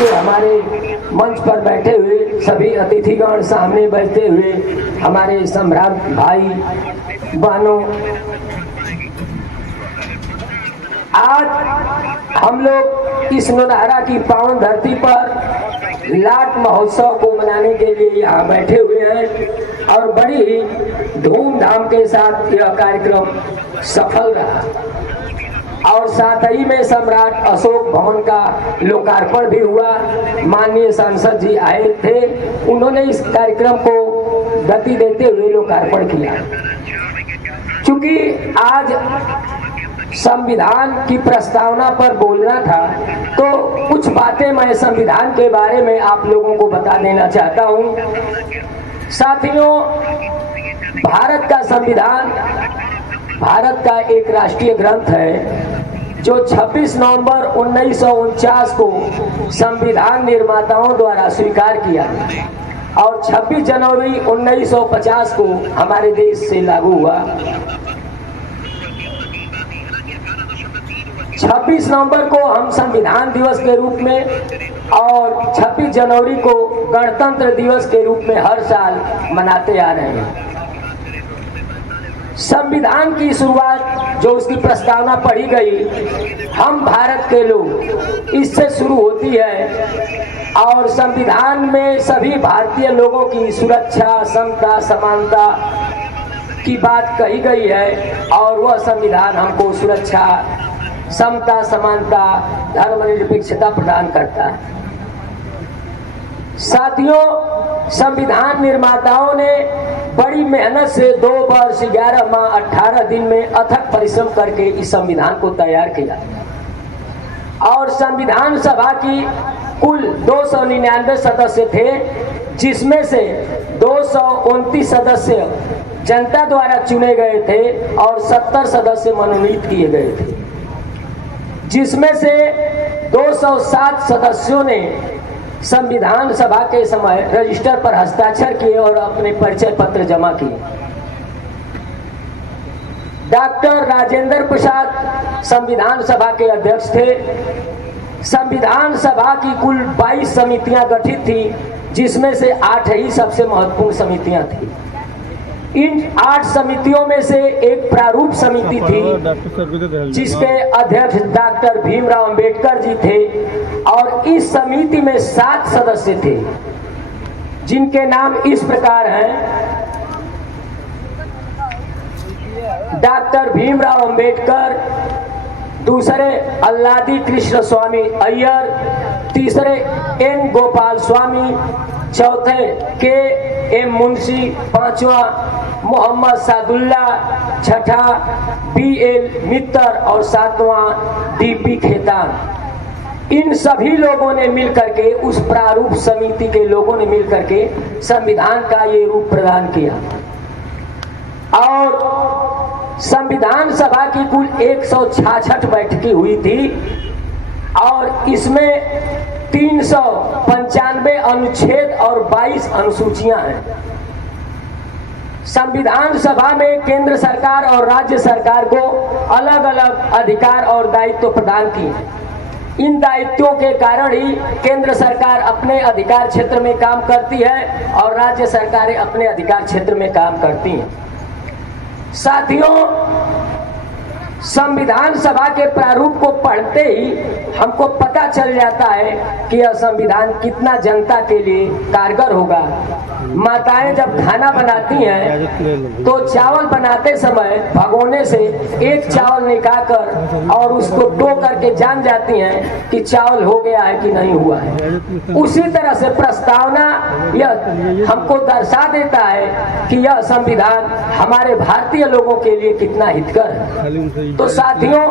के हमारे मंच पर बैठे हुए सभी अतिथिगण, सामने बैठे हुए हमारे सम्राट भाई बहनों, आज हम लोग इस नौनहरा की पावन धरती पर लाट महोत्सव को मनाने के लिए यहाँ बैठे हुए हैं और बड़ी ही धूमधाम के साथ यह कार्यक्रम सफल रहा और साथ ही में सम्राट अशोक भवन का लोकार्पण भी हुआ। माननीय सांसद जी आए थे, उन्होंने इस कार्यक्रम को गति देते हुए लोकार्पण किया। चूंकि आज संविधान की प्रस्तावना पर बोलना था तो कुछ बातें मैं संविधान के बारे में आप लोगों को बता देना चाहता हूं। साथियों, भारत का संविधान भारत का एक राष्ट्रीय ग्रंथ है जो 26 नवंबर 1949 को संविधान निर्माताओं द्वारा स्वीकार किया और 26 जनवरी 1950 को हमारे देश से लागू हुआ। 26 नवंबर को हम संविधान दिवस के रूप में और 26 जनवरी को गणतंत्र दिवस के रूप में हर साल मनाते आ रहे हैं। संविधान की शुरुआत जो उसकी प्रस्तावना पढ़ी गई, हम भारत के लोग, इससे शुरू होती है और संविधान में सभी भारतीय लोगों की सुरक्षा, समता, समानता की बात कही गई है और वह संविधान हमको सुरक्षा, समता, समानता, धर्मनिरपेक्षता प्रदान करता है। साथियों, संविधान निर्माताओं ने बड़ी मेहनत से 2 वर्ष 11 माह 18 दिन में अथक परिश्रम करके इस संविधान को तैयार किया और संविधान सभा की कुल 299 सदस्य थे, जिसमें से 229 सदस्य जनता द्वारा चुने गए थे और 70 सदस्य मनोनीत किए गए थे, जिसमें से 207 सदस्यों ने संविधान सभा के समय रजिस्टर पर हस्ताक्षर किए और अपने परिचय पत्र जमा किए। डॉक्टर राजेंद्र प्रसाद संविधान सभा के अध्यक्ष थे। संविधान सभा की कुल 22 समितियां गठित थी, जिसमें से 8 ही सबसे महत्वपूर्ण समितियां थी। इन 8 समितियों में से एक प्रारूप समिति थी जिसके अध्यक्ष डॉक्टर भीमराव अंबेडकर जी थे और इस समिति में 7 सदस्य थे, जिनके नाम इस प्रकार हैं: डॉक्टर भीमराव अंबेडकर, दूसरे अल्लादी कृष्ण स्वामी अय्यर, तीसरे एन गोपाल स्वामी, चौथे के एम मुंशी, पांचवा मोहम्मद सादुल्ला, छठा BL मित्तर और 7वां DP खेतान। इन सभी लोगों ने मिलकर के, उस प्रारूप समिति के लोगों ने मिलकर के संविधान का ये रूप प्रदान किया और संविधान सभा की कुल 166 बैठकें हुई थी और इसमें 395 अनुच्छेद और 22 अनुसूचियां हैं। संविधान सभा में केंद्र सरकार और राज्य सरकार को अलग अलग अधिकार और दायित्व प्रदान किए। इन दायित्वों के कारण ही केंद्र सरकार अपने अधिकार क्षेत्र में काम करती है और राज्य सरकारें अपने अधिकार क्षेत्र में काम करती हैं। साथियों, संविधान सभा के प्रारूप को पढ़ते ही हमको पता चल जाता है कि यह संविधान कितना जनता के लिए कारगर होगा। माताएं जब खाना बनाती हैं तो चावल बनाते समय भगोने से एक चावल निकालकर और उसको टो करके जान जाती हैं कि चावल हो गया है कि नहीं हुआ है। उसी तरह से प्रस्तावना यह हमको दर्शा देता है कि यह संविधान हमारे भारतीय लोगों के लिए कितना हितकर है। तो साथियों,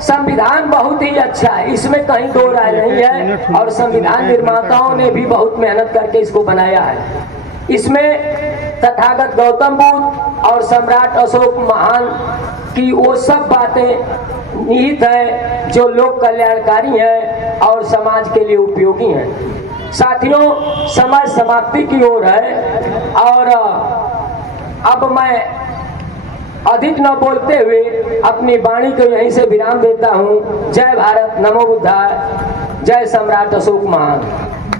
संविधान बहुत ही अच्छा है, इसमें कहीं दो राय नहीं है और संविधान निर्माताओं ने भी बहुत मेहनत करके इसको बनाया है। इसमें तथागत गौतम बुद्ध और सम्राट अशोक महान की वो सब बातें निहित है जो लोक कल्याणकारी है और समाज के लिए उपयोगी है। साथियों, समय समाप्ति की ओर है और अब मैं अधिक न बोलते हुए अपनी वाणी को यहीं से विराम देता हूँ। जय भारत, नमो बुद्धाय। जय सम्राट अशोक महान।